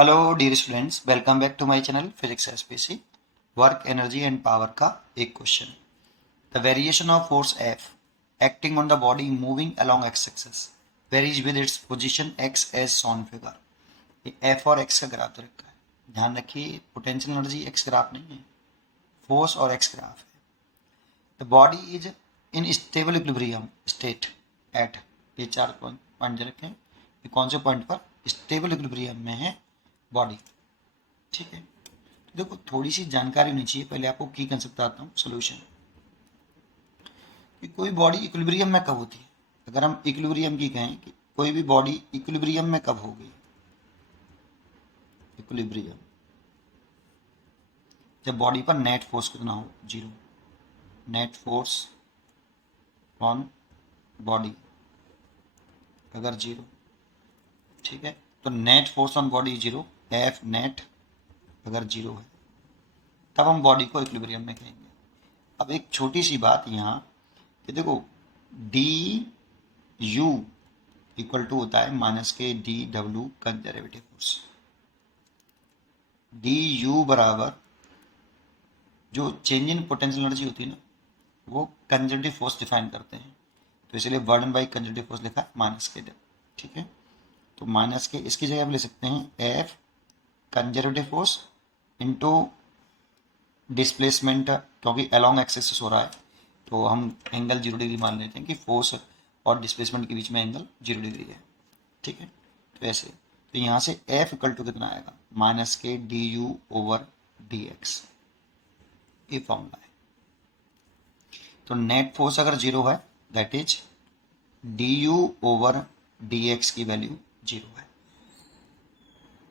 Hello dear students, welcome back to my channel physics SPC. Work, energy and power का एक question. The variation of force F acting on the body moving along x axis varies with its position x as shown figure. ये F और x का graph दे रखा है। ध्यान रखिए, पोटेंशियल एनर्जी एक्स ग्राफ नहीं है, फोर्स और एक्स ग्राफ है। The body is in stable equilibrium state at, ये चार पॉइंट दे रखे हैं। ये कौन से पॉइंट पर स्टेबल इक्विलिब्रियम में है बॉडी? ठीक है, तो देखो थोड़ी सी जानकारी होनी चाहिए। पहले आपको की कंसेप्ट बताता हूँ, सोल्यूशन। कि कोई बॉडी इक्विलिब्रियम में कब होती है? अगर हम इक्विलिब्रियम की कहें कि कोई भी बॉडी इक्विलिब्रियम में कब होगी? इक्विलिब्रियम जब बॉडी पर नेट फोर्स कितना हो, zero. Net force on body अगर जीरो, ठीक है, तो net force on body zero, F net अगर जीरो है तब हम बॉडी को इक्विलिब्रियम में कहेंगे। अब एक छोटी सी बात यहाँ कि देखो, डी यू इक्वल टू होता है minus k D W conservative force. D you बराबर जो चेंज इन पोटेंशियल एनर्जी होती है ना, वो कंजर्वेटिव फोर्स डिफाइन करते हैं। तो इसलिए वर्डन बाई कंजर्वेटिव फोर्स लिखा माइनस के डब्ल्यू, ठीक है। तो माइनस के इसकी जगह आप ले सकते हैं F conservative force into displacement, क्योंकि अलोंग एक्सिस हो रहा है तो हम एंगल 0 डिग्री मान लेते हैं कि फोर्स और डिस्प्लेसमेंट के बीच में एंगल 0 डिग्री है, ठीक है। तो ऐसे, तो यहाँ से एफ इक्वल टू कितना आएगा, minus k d u over D x, ये फॉर्मूला है। तो नेट फोर्स अगर जीरो है that is d u over D x की वैल्यू जीरो है।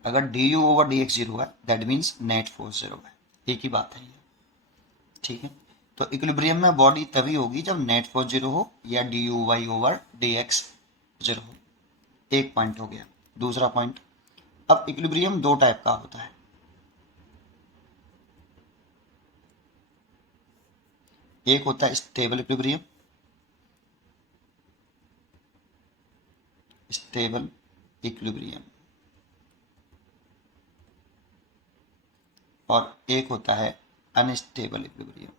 अगर d u over D x zero है that means net force zero है। एक ही बात है ये, ठीक है। तो इक्विलिब्रियम में बॉडी तभी होगी जब नेट फोर्स जीरो हो या D U Y over D x zero हो। एक पॉइंट हो गया। दूसरा पॉइंट, अब इक्विलिब्रियम दो टाइप का होता है। एक होता है स्टेबल इक्विलिब्रियम, स्टेबल इक्विलिब्रियम, और एक होता है अनस्टेबल इक्विलिब्रियम।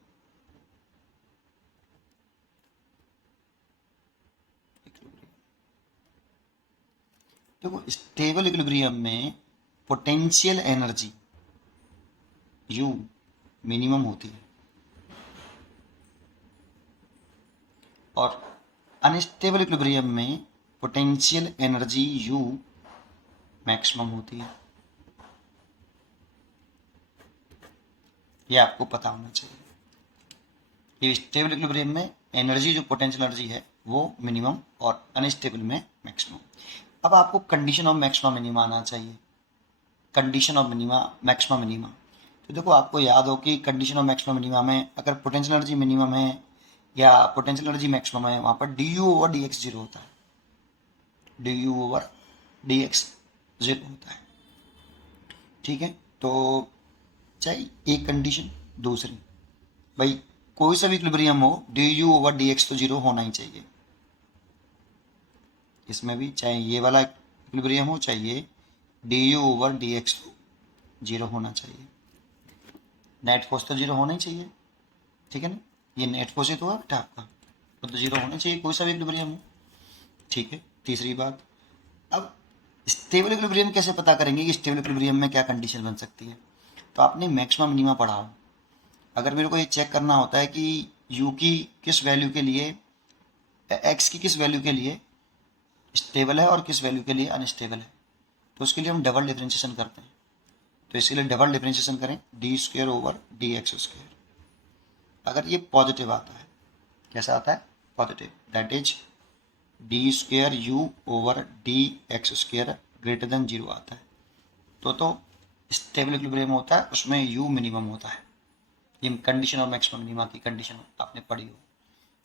देखो, स्टेबल इक्विलिब्रियम में पोटेंशियल एनर्जी यू मिनिमम होती है और अनस्टेबल इक्विलिब्रियम में पोटेंशियल एनर्जी यू मैक्सिमम होती है। ये आपको पता होना चाहिए कि स्टेबल इक्विलिब्रियम में एनर्जी, जो पोटेंशियल एनर्जी है वो मिनिमम और अनस्टेबल में मैक्सिमम। अब आपको कंडीशन ऑफ मैक्सिमम मिनिमा आना चाहिए। Condition of minima, maximum minima, तो देखो आपको याद हो कि कंडीशन ऑफ मैक्सिमम मिनिमा में अगर पोटेंशियल एनर्जी मिनिमम है या पोटेंशियल एनर्जी मैक्सिमम है, वहाँ पर D u over D x zero होता है। D u over D x zero होता है, ठीक है। तो चाहे एक कंडीशन, दूसरी, भाई कोई सा भी इक्विलिब्रियम हो D u over D x तो जीरो होना ही चाहिए। इसमें भी चाहे ये वाला इक्विलिब्रियम हो चाहे ये, D u over D x तो जीरो होना चाहिए। नेट फोर्स तो जीरो होना ही चाहिए, ठीक है ना। ये नेट फोर्स ही तो है बेटा आपका, तो जीरो होना चाहिए कोई सा भी इक्विलिब्रियम हो, ठीक है। तीसरी बात, अब स्टेबल इक्विलिब्रियम कैसे पता करेंगे कि स्टेबल इक्विलिब्रियम में क्या कंडीशन बन सकती है? तो आपने मैक्सिमम मिनिमा पढ़ा हो। अगर मेरे को ये चेक करना होता है कि यू की किस वैल्यू के लिए, एक्स की किस वैल्यू के लिए स्टेबल है और किस वैल्यू के लिए अनस्टेबल है, तो उसके लिए हम डबल डिफरेंशिएशन करते हैं। तो इसके लिए डबल डिफरेंशिएशन करें, D square over D x square. अगर ये पॉजिटिव आता है, कैसा आता है? Positive, that is D square u over D x square greater than zero आता है, तो स्टेबल इक्विलिब्रियम होता है, उसमें यू मिनिमम होता है। ये कंडीशन और मैक्सिमम मिनिमा की कंडीशन आपने पढ़ी हो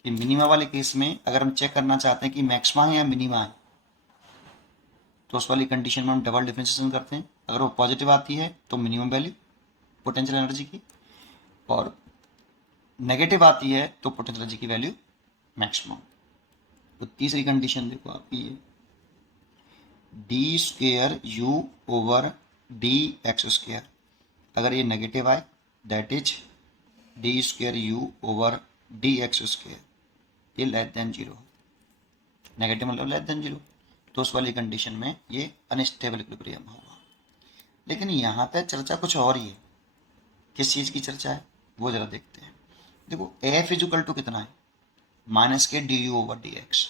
कि मिनिमा वाले केस में अगर हम चेक करना चाहते हैं कि मैक्सिमा है या मिनिमा है, तो उस वाली कंडीशन में हम डबल डिफरेंशिएशन करते हैं। अगर वो पॉजिटिव आती है तो मिनिमम वैल्यू पोटेंशियल एनर्जी की, और नेगेटिव आती है तो पोटेंशियल एनर्जी की वैल्यू मैक्सिमम। तो तीसरी कंडीशन देखो आपकी, ये D square u over D x square, अगर ये नेगेटिव आए that is D square u over D x square, ये लेस देन जीरो, नेगेटिव मतलब लेस देन जीरो, तो उस वाली कंडीशन में ये अनस्टेबल इक्विलिब्रियम होगा। लेकिन यहाँ पे चर्चा कुछ और ही है। किस चीज़ की चर्चा है वो जरा देखते हैं। देखो एफ इजुकल टू कितना है, minus k d u over D x,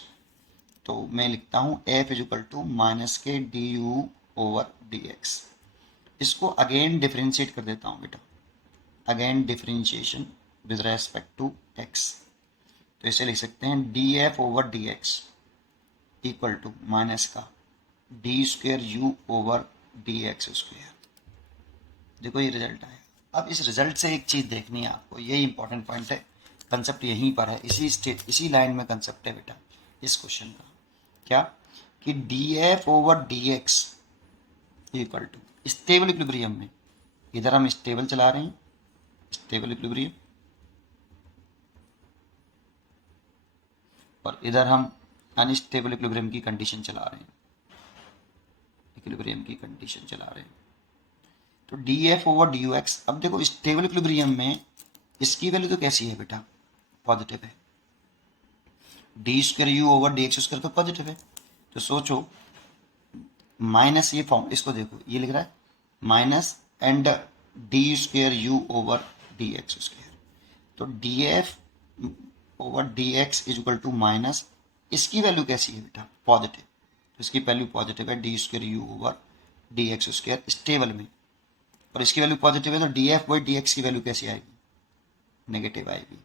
तो मैं लिखता हूँ f equal to minus k d u over D x. इसको अगेन डिफ्रेंशिएट कर देता हूँ बेटा, again differentiation with respect to x, तो इसे लिख सकते हैं d F over D x equal to minus का d square u over D x square. देखो ये रिजल्ट आया। अब इस रिजल्ट से एक चीज़ देखनी है आपको, यही इंपॉर्टेंट पॉइंट है, कंसेप्ट यहीं पर है, इसी लाइन में कंसेप्ट है बेटा इस क्वेश्चन का। क्या कि D F over D x equal to stable equilibrium में, इधर हम स्टेबल चला रहे हैं, स्टेबल इक्विलिब्रियम, और इधर हम अनस्टेबल इक्विलिब्रियम की कंडीशन चला रहे हैं, इक्विलिब्रियम की कंडीशन चला रहे हैं। तो d F over D you x, अब देखो स्टेबल इक्विलिब्रियम में इसकी वैल्यू तो कैसी है बेटा, पॉजिटिव है, d square u over D x square तो पॉजिटिव है, तो सोचो माइनस ये फॉर्म, इसको देखो ये लिख रहा है minus and d square u over D x square, तो d F over D x is equal to minus, इसकी वैल्यू कैसी है बेटा, पॉजिटिव, तो इसकी वैल्यू पॉजिटिव है d square u over D x square stable में, और इसकी वैल्यू पॉजिटिव है तो d F by D x की वैल्यू कैसी आएगी, नेगेटिव आएगी।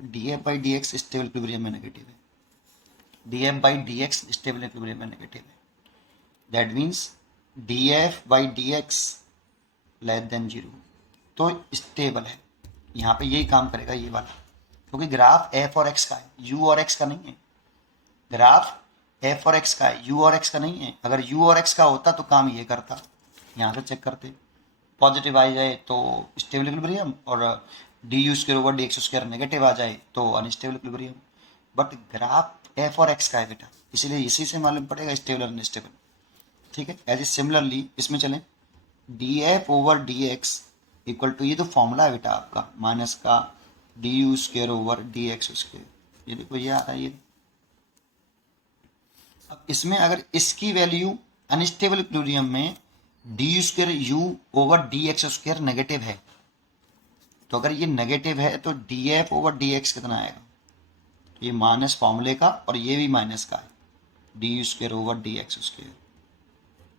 D F by D x stable equilibrium में नेगेटिव है, D F by D x stable equilibrium में नेगेटिव है, that means D F by D x less than zero, तो stable है। यहाँ पे यही काम करेगा ये वाला, क्योंकि ग्राफ एफ और एक्स का है, यू और एक्स का नहीं है, ग्राफ एफ और एक्स का है, यू और एक्स का नहीं है। अगर यू और एक्स का होता तो काम ये करता, यहाँ से चेक करते, पॉजिटिव आ जाए तो स्टेबल इक्विलिब्रियम, और d you square over D x square negative आ जाए तो unstable equilibrium. But graph f और एक्स का है बेटा, इसीलिए इसी से मालूम पड़ेगा स्टेबल और अनस्टेबल। ठीक है, एज ए सिमिलरली इसमें चलें, D F over D x equal to, ये तो फॉर्मूला है बेटा आपका, माइनस का D you square over D x square, ये देखो ये आ रहा है ये। अब इसमें अगर इसकी वैल्यू अनस्टेबल इक्विलिब्रियम में D square u over D x square negative है, तो अगर ये नेगेटिव है तो d F over D x कितना आएगा, तो ये माइनस फॉर्मूले का और ये भी माइनस का है, d square over D x square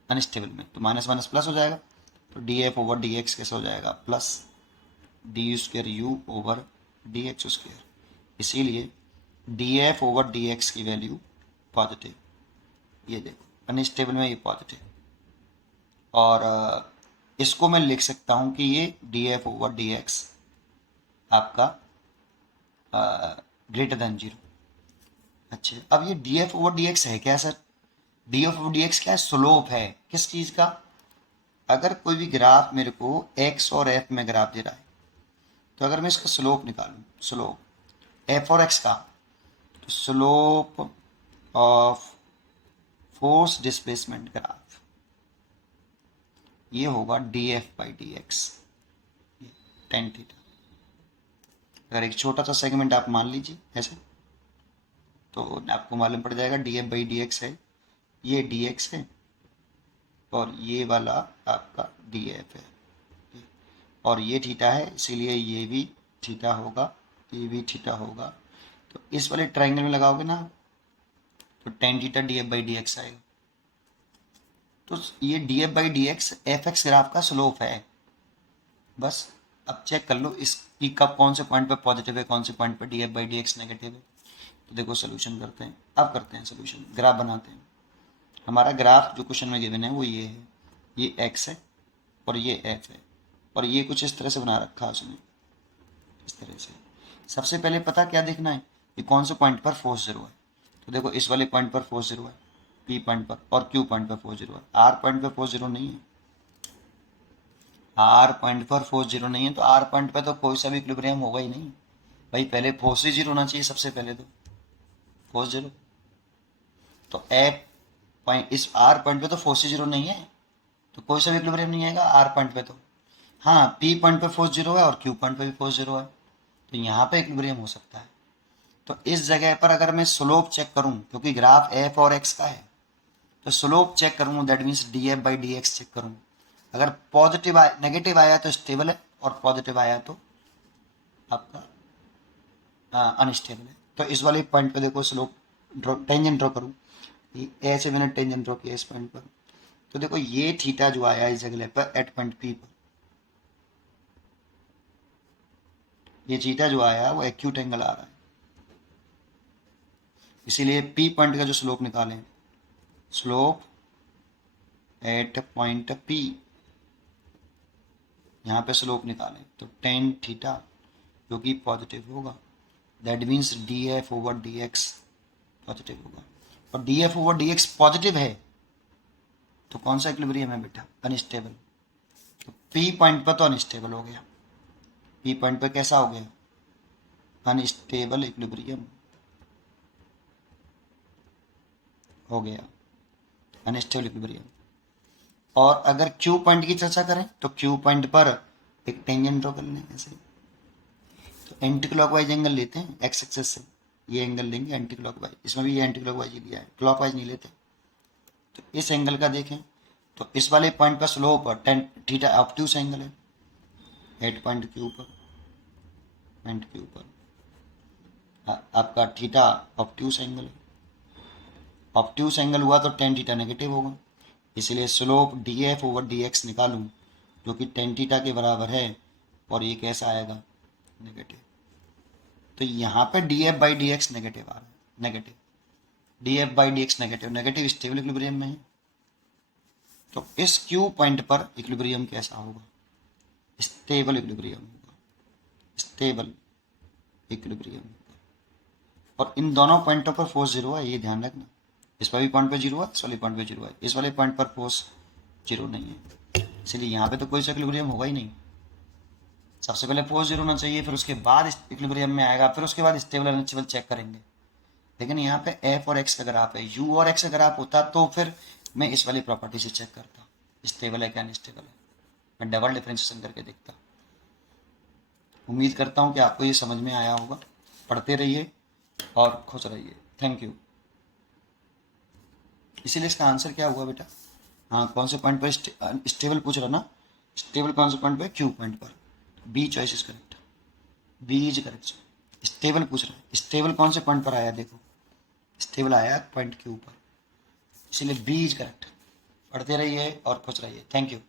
unstable में, तो माइनस माइनस प्लस हो जाएगा, तो d F over D x कैसे हो जाएगा, plus d square u over D x square, इसीलिए d F over D x की वैल्यू पॉजिटिव, ये देखो अनस्टेबल में ये पॉजिटिव, और इसको मैं लिख सकता हूँ कि ये D F over D x आपका ग्रेटर देन जीरो। अच्छा, अब ये D F over D x है क्या sir, D F over D x क्या है, स्लोप है किस चीज़ का, अगर कोई भी ग्राफ मेरे को एक्स और एफ में ग्राफ दे रहा है, तो अगर मैं इसका स्लोप निकालूं, स्लोप एफ और एक्स का, तो slope of force displacement graph ये होगा D F by D x tan theta. अगर एक छोटा सा सेगमेंट आप मान लीजिए ऐसे, तो आपको मालूम पड़ जाएगा D F by D x है, ये डी एक्स है और ये वाला आपका डी एफ है, और ये थीटा है, इसीलिए ये भी थीटा होगा, ये भी थीटा होगा, तो इस वाले ट्राइंगल में लगाओगे ना तो tan theta D F by D x आएगा। तो ये D F by D x F x graph का स्लोप है, बस। अब चेक कर लो इसकी कब कौन से पॉइंट पे पॉजिटिव है, कौन से पॉइंट पे d F by D x negative है। तो देखो सोल्यूशन करते हैं, अब करते हैं सोल्यूशन, ग्राफ बनाते हैं। हमारा ग्राफ जो क्वेश्चन में गिवन है वो ये है, ये एक्स है और ये एफ है, और ये कुछ इस तरह से बना रखा है उसने, इस तरह से। सबसे पहले पता क्या देखना है, ये कौन से पॉइंट पर फोर्स जीरो है, तो देखो इस वाले पॉइंट पर फोर्स जीरो है, पी पॉइंट पर, और क्यू पॉइंट पर फोर्स जीरो है, आर पॉइंट पर फोर्स जीरो नहीं है, आर पॉइंट पर फोर्स जीरो नहीं है, तो आर पॉइंट पर तो कोई सा भी इक्विलिब्रियम होगा ही नहीं भाई, पहले फोर्स ही जीरो होना चाहिए सबसे पहले, तो फोर्स जीरो, तो एफ पॉइंट इस आर पॉइंट पे तो फोर्स जीरो नहीं है, तो कोई सा भी इक्विलिब्रियम नहीं आएगा आर पॉइंट पे। तो हाँ, पी पॉइंट पे फोर्स जीरो है और क्यू पॉइंट पे भी फोर्स जीरो है, तो यहाँ पे इक्विलिब्रियम हो सकता है। तो इस जगह पर अगर मैं स्लोप चेक करूँ, क्योंकि ग्राफ एफ और एक्स का है, तो स्लोप चेक करूँ, that means D F by D X check करूँ। अगर पॉजिटिव आया, नेगेटिव आया तो स्टेबल है, और पॉजिटिव आया तो आपका अनस्टेबल है। तो इस वाले पॉइंट पे देखो स्लोप ड्रॉ, टेंजेंट ड्रॉ करूँ, ए से मैंने टेंजेंट ड्रॉ किया इस पॉइंट पर, तो देखो ये थीटा जो आया इस जगह पर एट पॉइंट पी पर, ये थीटा जो आया वो एक्यूट एंगल आ रहा है, इसीलिए पी पॉइंट का जो स्लोप निकालें, स्लोप एट पॉइंट पी, यहाँ पे स्लोप निकालें तो टेन थीटा जो कि पॉजिटिव होगा, that means D F over D x positive होगा। और D F over D x positive है तो कौन सा इक्विलिब्रियम है बेटा? अनस्टेबल। तो पी पॉइंट पर तो अनस्टेबल हो गया, पी पॉइंट पर कैसा हो गया? अनस्टेबल इक्विलिब्रियम हो गया, अनस्टेबल इक्विलिब्रियम। और अगर क्यू पॉइंट की चर्चा करें तो क्यू पॉइंट पर एक टेंजेंट ड्रॉ कर लें ऐसे, तो एंटी क्लॉकवाइज एंगल लेते हैं एक्स एक्सेस से, ये एंगल लेंगे एंटी क्लॉकवाइज, इसमें भी ये एंटी क्लॉकवाइज ही लिया है, क्लॉकवाइज नहीं लेते। तो इस एंगल का देखें तो इस वाले पॉइंट पर slope tan theta obtuse angle है, हेड पॉइंट क्यू पर, पॉइंट क्यू पर आपका थीटा ऑब्ट्यूस एंगल है, ऑब्ट्यूस एंगल हुआ तो टेन थीटा नेगेटिव होगा, इसलिए slope D F over D x निकालूँ जो कि टेन थीटा के बराबर है, और ये कैसा आएगा? नेगेटिव। तो यहाँ पे d F by D x negative आ रहा है, negative d F by D x negative, negative stable equilibrium में है। तो इस क्यू पॉइंट पर इक्विलिब्रियम कैसा होगा? स्टेबल इक्विलिब्रियम होगा, स्टेबल इक्विलिब्रियम होगा। और इन दोनों पॉइंटों पर फोर्स जीरो है, ये ध्यान रखना, इस वाले पॉइंट पर जीरो है, इस वाले पॉइंट पर जीरो है, इस वाले पॉइंट पर फोर्स जीरो नहीं है, इसलिए यहाँ पे तो कोई सा इक्विलिब्रियम होगा ही नहीं। सबसे पहले फोर्स जीरो होना चाहिए, फिर उसके बाद इक्विलिब्रियम में आएगा, फिर उसके बाद स्टेबल अनस्टेबल चेक करेंगे। लेकिन यहाँ पे एफ और एक्स का ग्राफ है, यू और एक्स का ग्राफ होता तो फिर मैं इस वाली प्रॉपर्टी से चेक करता स्टेबल है क्या अनस्टेबल है, मैं डबल डिफरेंशिएशन करके देखता। उम्मीद करता हूँ कि आपको ये समझ में आया होगा। पढ़ते रहिए और खुश रहिए। Thank you. इसीलिए इसका आंसर क्या हुआ बेटा? हाँ, कौन से पॉइंट पर स्टेबल पूछ रहा ना, स्टेबल कौन से पॉइंट पर? क्यू पॉइंट पर। B choice is correct, B is correct. Stable पूछ रहा है, स्टेबल कौन से पॉइंट पर आया? देखो स्टेबल आया पॉइंट क्यू पर, इसीलिए बी इज करेक्ट। पढ़ते रहिए और खुश रहिए। Thank you.